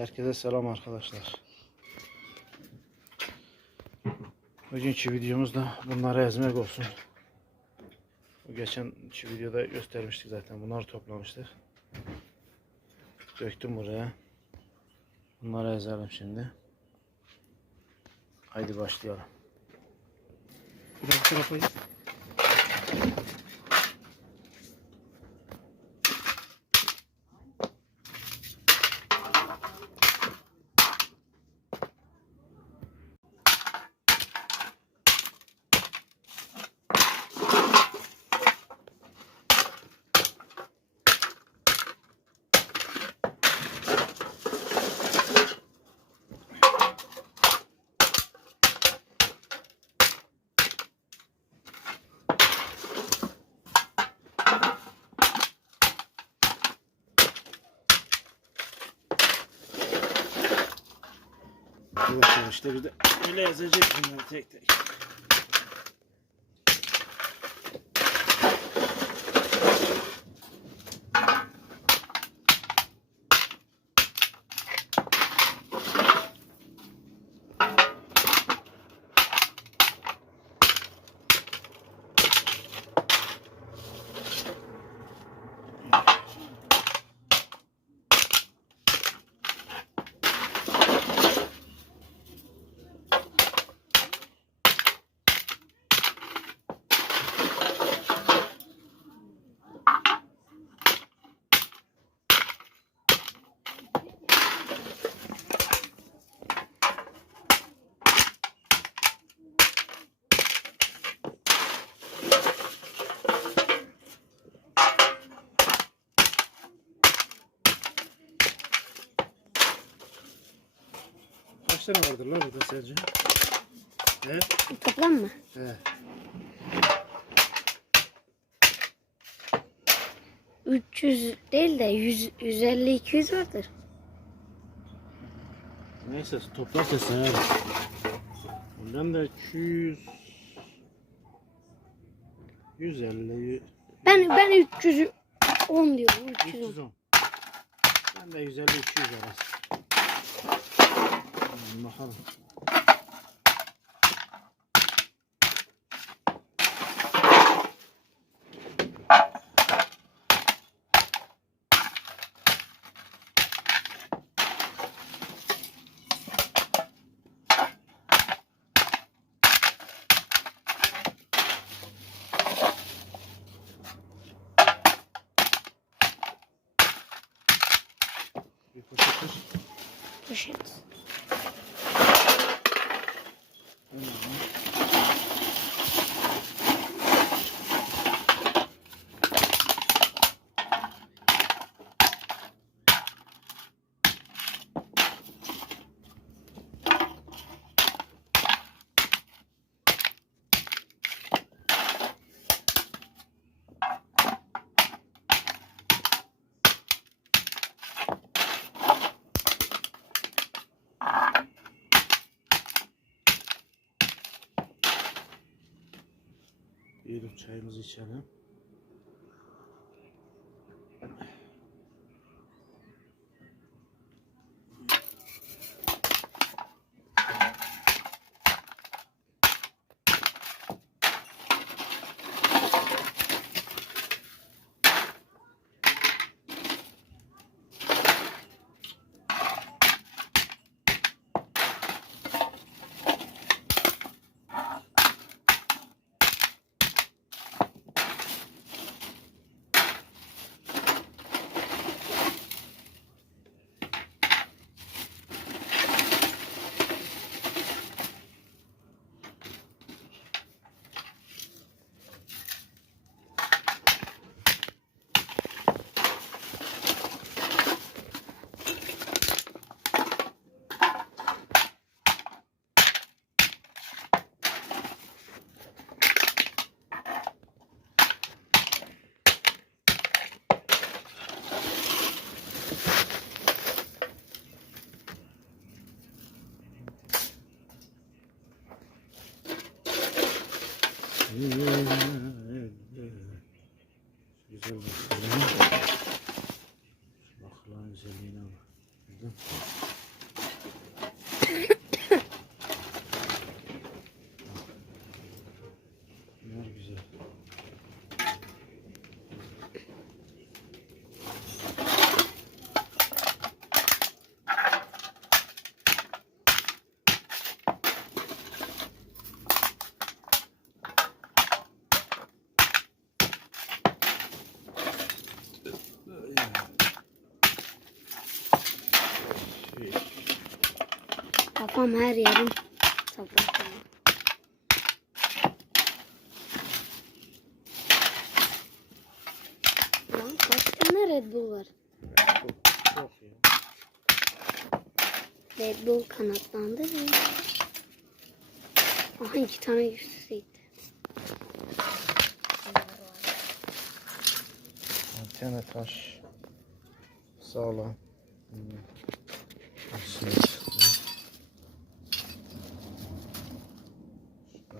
Herkese selam arkadaşlar. Bugünkü videomuzda bunları ezmek olsun. Bu geçenki videoda göstermiştik zaten. Bunları toplamıştık. Döktüm buraya. Bunları ezelim şimdi. Haydi başlayalım. Biraz bu da bir de öyle ezecek bunları tek tek. Tane vardır lan burada sence? He? Toplam mı? He. 300 değil de 100, 150 200 vardır. Neyse toplarsa sayarız. Bundan da 200 150 Ben ben 310 diyorum. 310. 310 Ben de 150 200 arası. Hmm, Bakalım. Bir poşettir. Poşet. Yiyelim çayımızı içelim. করবো Kafam her yerim toprak. dolu. Lan kaç tane Red Bull var? İyi. Red Bull kanatlandı ve Aha iki tane üste gitti. Antene taş. Sağlam. Hmm. Şey çıktı.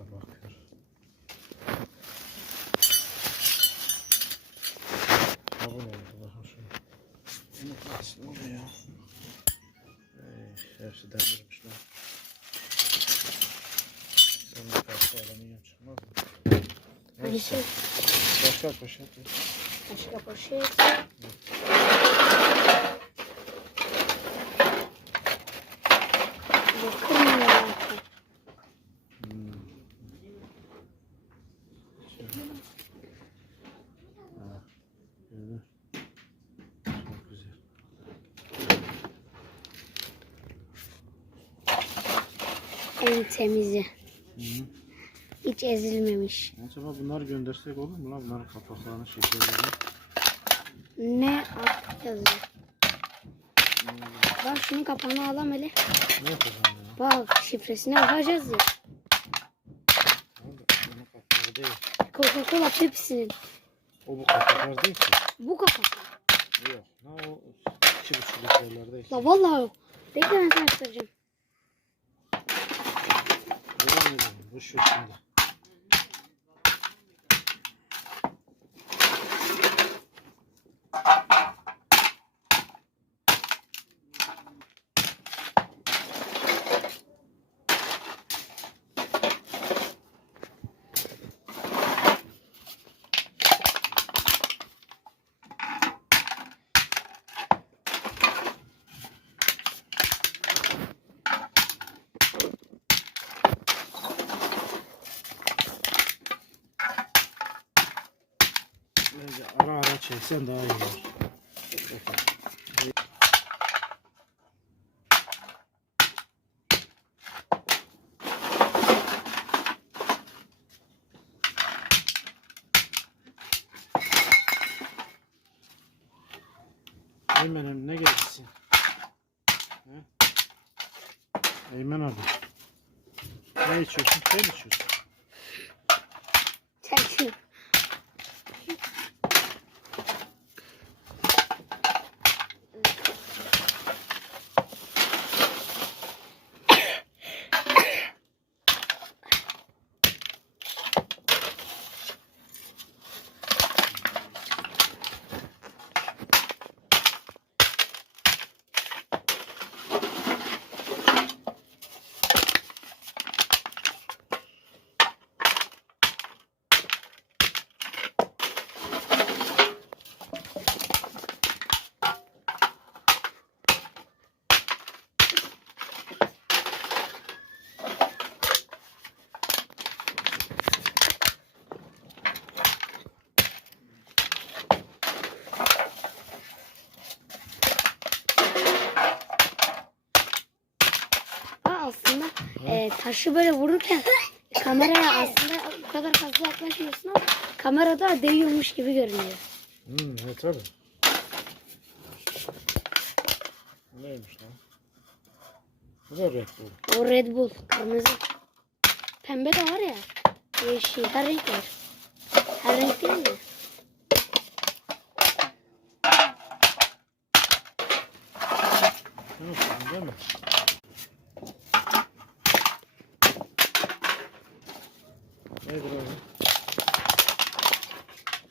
Şuna bakıyor. Ha bu ne oldu bakın şuna. Bunu kaçsın oraya. Ey, hepsi demirmiş lan. Sen de kaçsa alamıyorum çıkmaz mı? Hangisi? Başka poşet. Başka poşet. En temizi. Hı -hı. Hiç ezilmemiş. Acaba bunları göndersek olur mu lan? Bunların kapaklarını şekerlerini. Ne yazıyor. Bak şunun kapağını alalım hele. Ne yapacağım ya? Bak şifresine bakacağız ya. Bunun kapağı değil. Coca-Cola Pepsi'nin. O bu kapaklar değil ki. Bu kapak. Yok. Ne o iki buçuk litreler değil. La vallahi yok. Bekle ben sana mi? Bu şu şimdi. Bence ara ara çeksen daha iyi olur. Eymen önüne gelsin. He? Eymen abi. Ne içiyorsun? Çay mı içiyorsun? Aa, aslında e, taşı böyle vururken kameraya aslında o kadar fazla yaklaşmıyorsun ama kamerada değiyormuş gibi görünüyor. Hmm, evet tabi. Neymiş lan? Bu da Red Bull. O Red Bull kırmızı. Pembe de var ya. Yeşil her renk var. Her renk değil mi? Evet, değil mi? Nedir oğlum?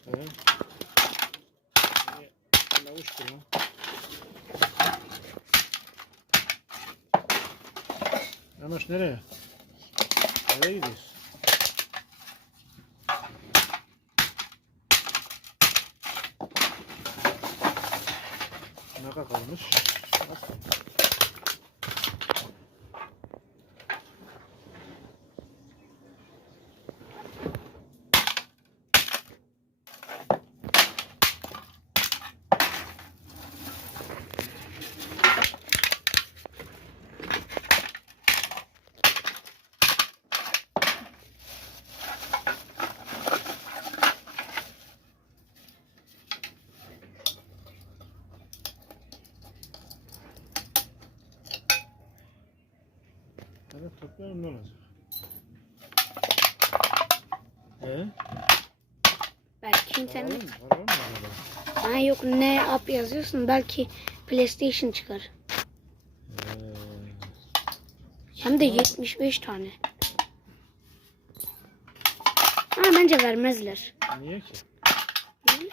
Evet. Ne uçtu lan? Yanaş nereye? Nereye gidiyorsun? Ne kadar kalmış? Bak. He? Belki internet. Ha yok ne app yazıyorsun belki PlayStation çıkar. Ee, Hem de 75 tane. Ama bence vermezler. niye ki? Hı?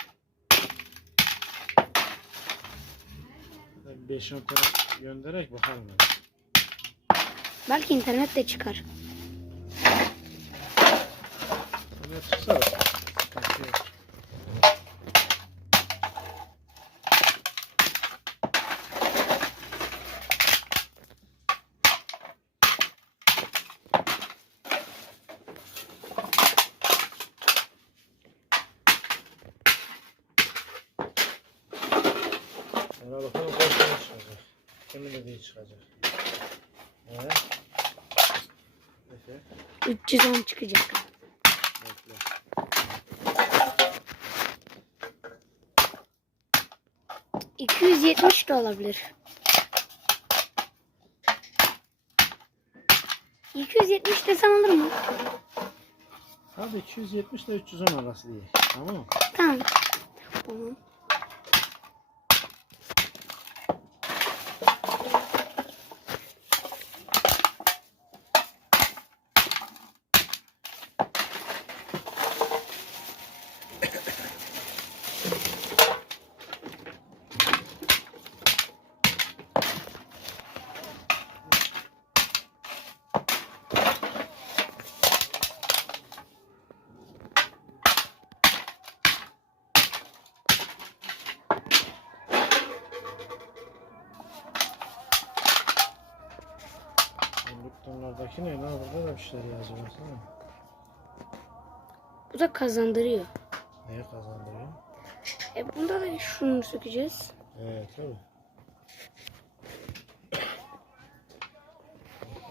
5-10 tane göndererek bakalım. Belki internet de çıkar. Öyle çıksa da sıkıntı yok. Ona bakalım kaç tane çıkacak. Kimin dediği çıkacak. He? Efe, 310 çıkacak. bekle. ...270 de olabilir. 270 desem olur mu? Hadi 270 ile 310 arası diye. Tamam mı? Tamam. Tamam. Lüttonlardaki ne lan? Burada da bir şeyler yazıyor. Baksana. Bu da kazandırıyor. Neye kazandırıyor? E bunda da şunu sökeceğiz. Evet tabii.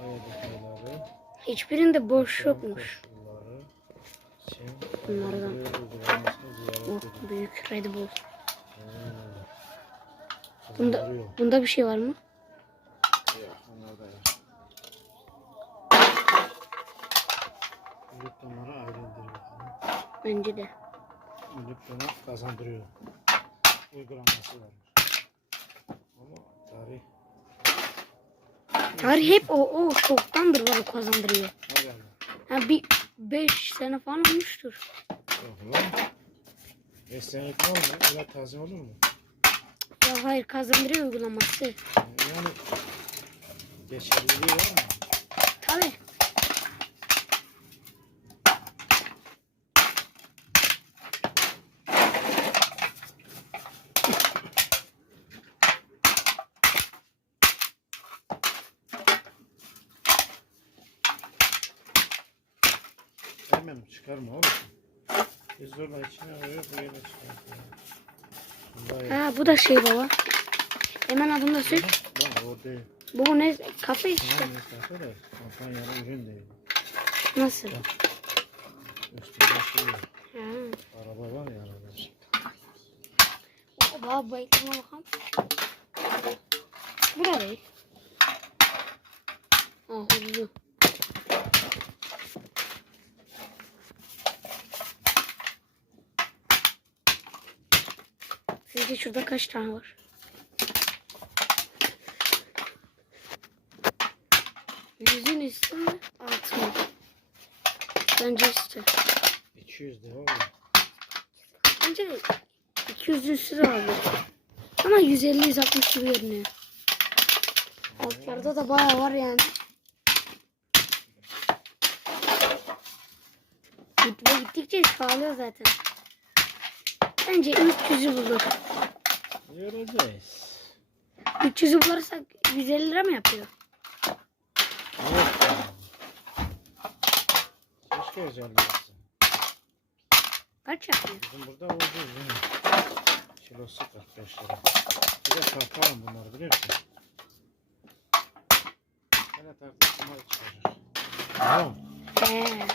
Evet detayları. Hiçbirinde boş yokmuş. Bunlardan. Oh, büyük Red Bull. Hmm. Bunda, Kazandırıyor. bunda bir şey var mı? Yok onlar da yok. Lüttonlara ayrı indir bakalım. Bence de. Lütton'a kazandırıyor. Uygulaması var. Ama tarih Tarih hep o, o çoktandır o kazandırıyor. herhalde. Ha bir 5 sene falan olmuştur. Yok lan. 5 senelik ne olur? Öyle taze olur mu? Ya hayır kazandırıyor uygulaması. Yani geçerliliği var mı? Tabi. Biz içine alıyor bu yere çıkartıyor. Ha bu da şey baba. Hemen adını da sür. O değil. Bu ne? Kafe işte. Tamam neyse de kampanyalı ürün değil. Nasıl? Üstünde şey. Ha. Araba var ya araba. Baba bayıklama bakalım. Bu da değil. Ah hızlı. Sizce şurada kaç tane var? Yüzün üstü mü? Altı mı? Bence üstü. 200 lira oğlum. Bence 200 üstü de olabilir. Ama 150-160 gibi görünüyor. Altlarda da bayağı var yani. Gitme gittikçe çoğalıyor zaten. Bence 300'ü bulur. Göreceğiz. 300'ü bulursak 150 lira mı yapıyor? Ya. Keşke özelliği olsun. Kaç yapıyor? Bizim burada ucuz değil mi? Kilosu 45 lira. Bir de tartalım bunları biliyor musun? Yine tartışmalar çıkacak. Tamam. He.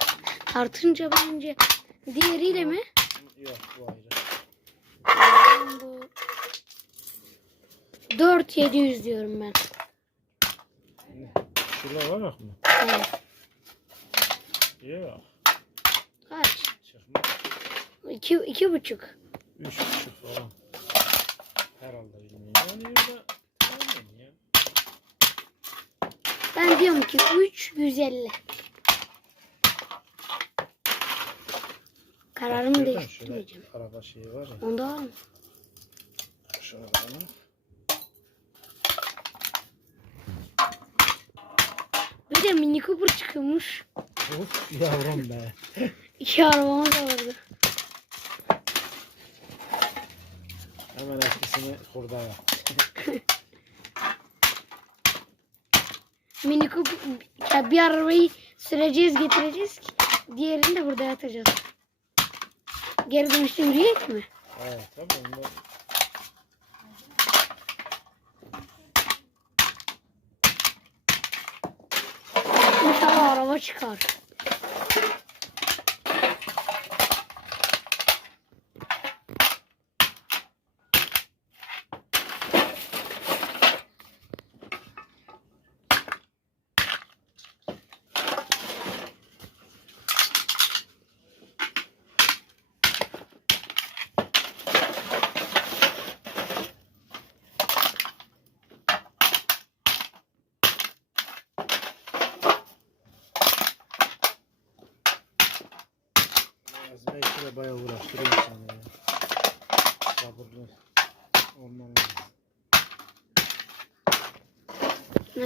Tartınca bence diğeriyle mi? Yok bu ayrı. Bu 4700 diyorum ben. Kilo olarak mı? Evet. Yok. Kaç? iki, iki buçuk. Üç buçuk falan. Herhalde bilmiyorum. Yani ya. Ben diyorum ki 3 150. Kararımı değiştirmeyeceğim. Araba şeyi var ya. Onda var mı? Şunu alalım. Bir de Mini Cooper çıkıyormuş. Of yavrum be. İki arabamız da vardı. Hemen eskisini kurda yap. Mini Cooper ya bir arabayı süreceğiz getireceğiz ki diğerini de burada yatacağız. Geri dönüşte yürüyecek mi? Evet tamam. Onda İnşallah araba çıkar.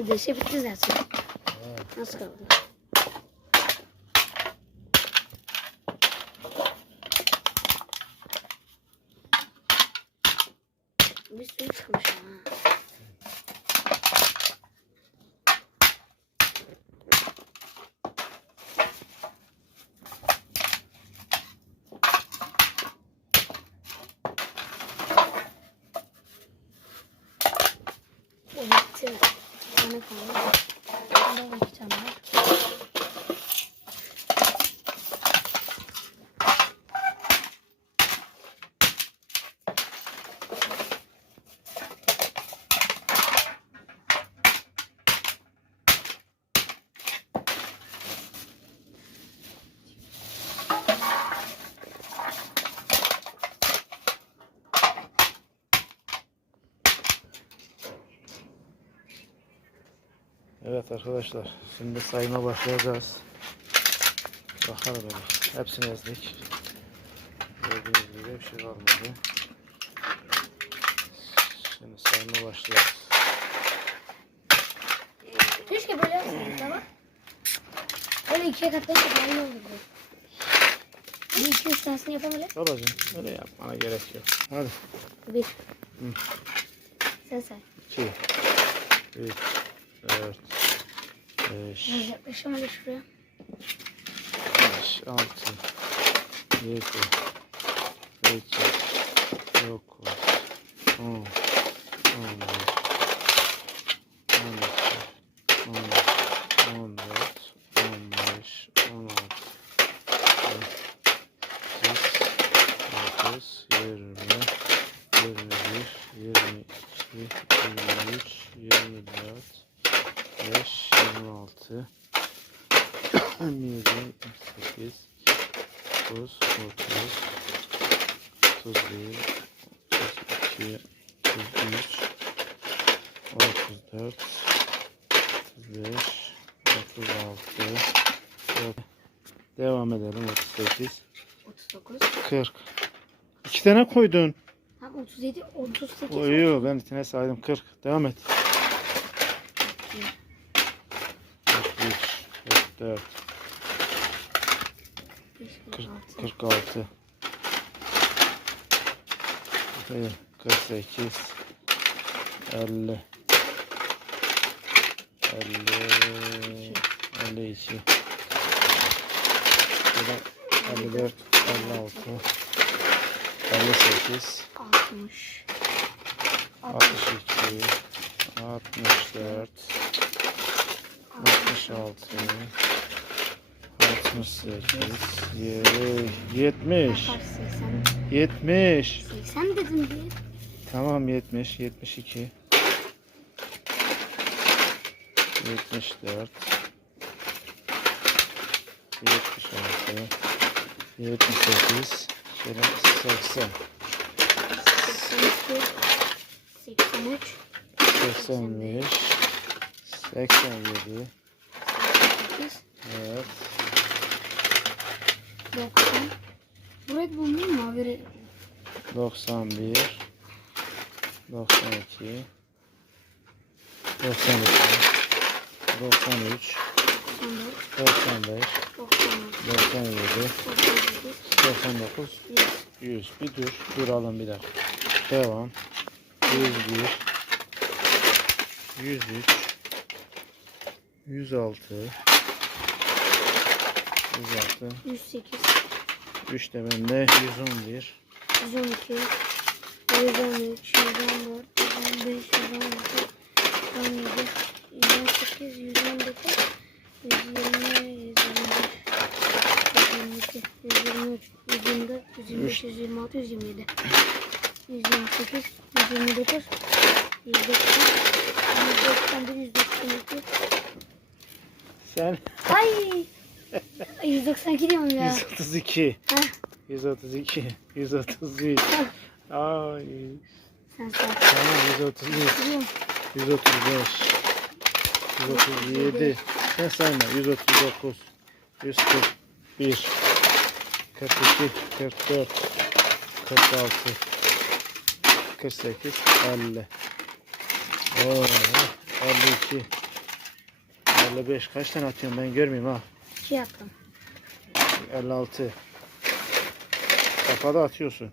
Neredeyse bitti zaten. Nasıl kaldı? Bir sürü çıkmış Evet arkadaşlar şimdi sayma başlayacağız. Bakalım böyle. Hepsini ezdik. Gördüğünüz gibi bir şey kalmadı. Şimdi sayma başlıyoruz. Keşke böyle yapsaydık ama. Öyle ikiye katlayınca daha iyi olurdu. Bir iki üç tanesini yapamadık. Babacım öyle yapmana gerek yok. Hadi. Bir. Hı. Sen say. 2 3 4 5 Biraz yaklaşım öyle şuraya. 5 6 7 8 9 10 11 12 13 14 15 16 18 19 20 21 22 23 24 5 26 27 28 30 30 31 32 33 34 35 36 Devam edelim 38 39. 40 İki tane koydun. Tam 37, 38. Uyuyor ben içine saydım 40. Devam et. 44, 40, 46, 48, 50, 50, 52, 54, 56, 58, 60. 62, 64, 66, 68, 70, 80. 70. 80 dedim diye. Tamam 70, 72, 74, 76, 78, Şöyle 80, 82, 83, 85, 87, 8, evet, 90. Bu Red Bull abi? Red- 91, 92, 92, 93, 94, 95, 96, 97, 98, 99, 100. 100. Bir dur. Duralım bir dakika. Devam. 101, 103, 106, 106, 108, 3 de bende. 111, 112, 113, 114, 115, 116, 117, 118, 119, 120, 121, 122, 123, 124, 125, 126, 127, 128, 129, 190, 191, 192. sen? Ay! 192 diyorum ya. 132, Heh, 132, 133, ay, sen sağ. tamam 133, Biliyorum. 135, 137, sen sayma 139, 141, 42, 44, 46, 48, 50. Oo, 52, 55. Kaç tane atıyorum ben görmeyeyim ha. Şey yaptım. 56. Kafada atıyorsun.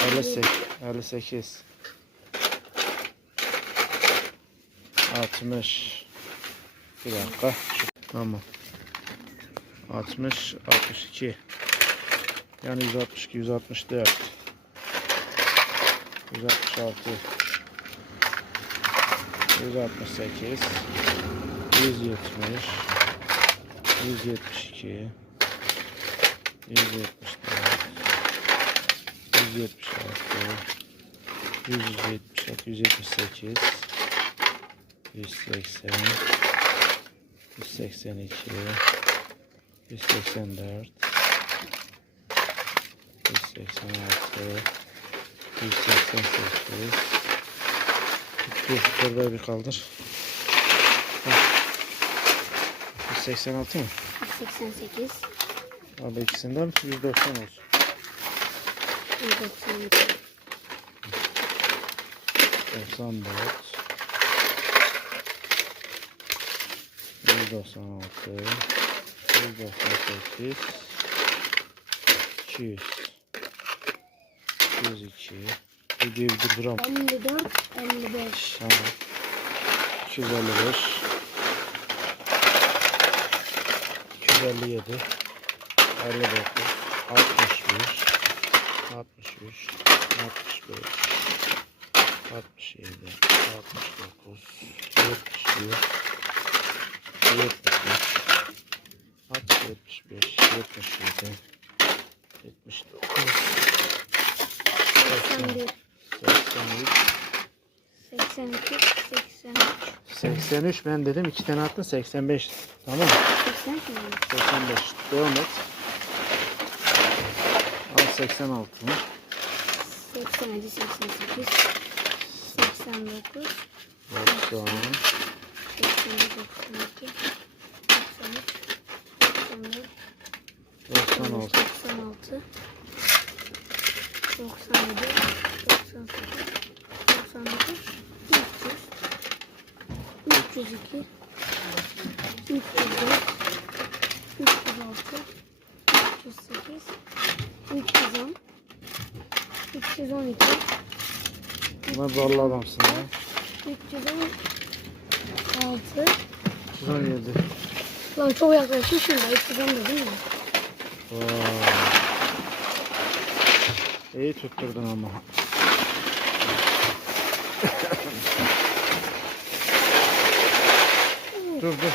58, 58. 60. Bir dakika. Tamam. 60, 62. Yani 162, 164. 166. 168. 170. 172. 174 176 177 178 180 182 184 186 188 Dur, dur bir kaldır. 186 mı? 88, Abi ikisinden 190 olsun. 192, 94 196 198 200 202 Videoyu bir durduram. 54, 55, Tamam. 255 257 59 61 63 65 67 69 71 73 75 77 79 91, 83 82, 83, 83 ben dedim iki tane attın 85 tamam mı? 83 mi? 85 devam et al 86 87, 88, 89, 90 91, 92, 93, 94, 96 96, 97, 98, 99, 300, 302, 304, 306, 308, 310, 312, Buna ballı adamsın ya 316. 317 Lan çok yaklaşmışım da 310 da değil mi? Vay. İyi tutturdun ama. dur dur.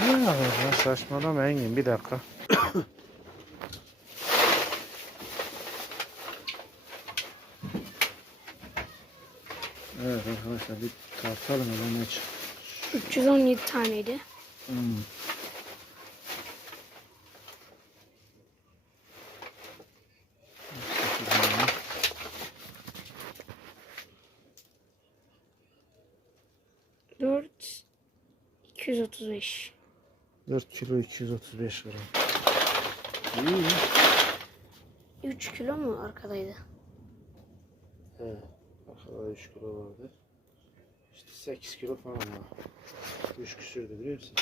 Ne yapıyorsun lan saçmalama Engin bir dakika. evet arkadaşlar bir tartalım hemen aç. 317 taneydi. Hmm. 235. 4 kilo 235 gram. İyi mi? 3 kilo mu arkadaydı? Evet. Arkada 3 kilo vardı. İşte 8 kilo falan var. 3 küsürdü biliyor musun?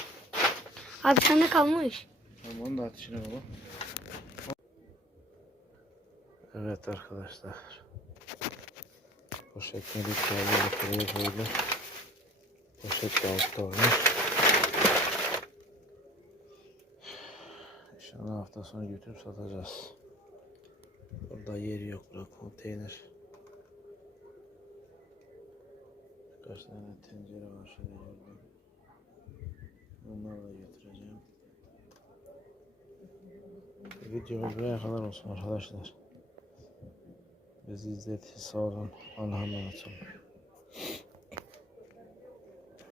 Abi sende kalmış. Tamam onu da at içine baba. Evet arkadaşlar. Poşetini bir götürüyor böyle. Poşet de altta olmuş. İnşallah hafta sonu götürüp satacağız. Burada yeri yok bura konteyner. Birkaç tane tencere var şöyle gördüm. Onları da götüreceğim. Videomuz buraya kadar olsun arkadaşlar. Bizi izlediğiniz sağ olun. Allah'a emanet olun.